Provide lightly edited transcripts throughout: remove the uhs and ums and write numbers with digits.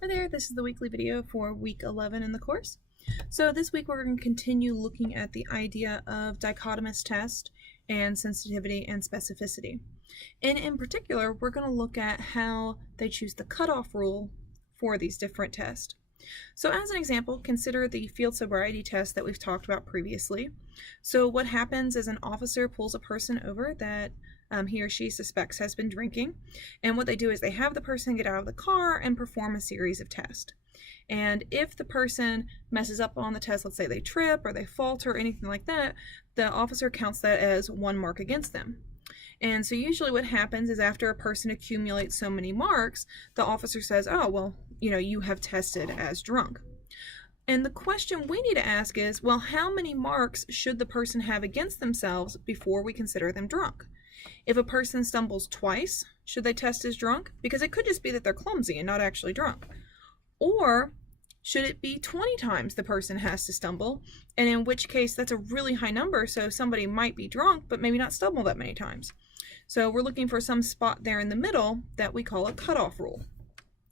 Hi there, this is the weekly video for week 11 in the course. So this week we're going to continue looking at the idea of dichotomous test and sensitivity and specificity. And in particular, we're going to look at how they choose the cutoff rule for these different tests. So as an example, consider the field sobriety test that we've talked about previously. So what happens is an officer pulls a person over that he or she suspects has been drinking, and what they do is they have the person get out of the car and perform a series of tests. And if the person messes up on the test, let's say they trip or they falter or anything like that, the officer counts that as one mark against them. And so usually what happens is after a person accumulates so many marks, the officer says, oh, well, you have tested as drunk. And the question we need to ask is, well, how many marks should the person have against themselves before we consider them drunk? If a person stumbles twice, should they test as drunk? Because it could just be that they're clumsy and not actually drunk. Or should it be 20 times the person has to stumble? And in which case, that's a really high number, so somebody might be drunk, but maybe not stumble that many times. So we're looking for some spot there in the middle that we call a cutoff rule.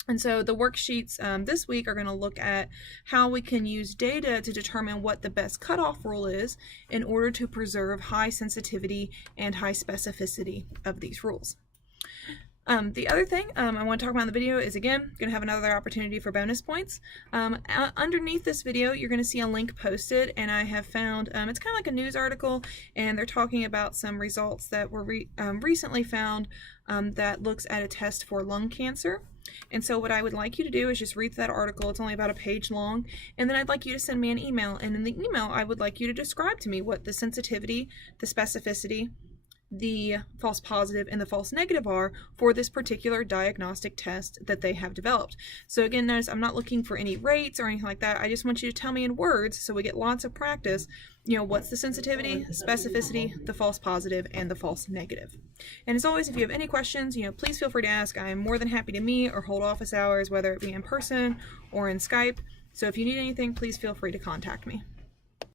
And so the worksheets this week are going to look at how we can use data to determine what the best cutoff rule is in order to preserve high sensitivity and high specificity of these rules. The other thing I want to talk about in the video is, again, going to have another opportunity for bonus points. Underneath this video, you're going to see a link posted, and I have found, it's kind of like a news article, and they're talking about some results that were recently found that looks at a test for lung cancer. And so what I would like you to do is just read that article. It's only about a page long, and then I'd like you to send me an email, and in the email I would like you to describe to me what the sensitivity, the specificity, the false positive, and the false negative are for this particular diagnostic test that they have developed. So again, notice I'm not looking for any rates or anything like that. I just want you to tell me in words so we get lots of practice, what's the sensitivity, specificity, the false positive, and the false negative. And as always, if you have any questions, please feel free to ask. I am more than happy to meet or hold office hours, whether it be in person or in Skype. So if you need anything, please feel free to contact me.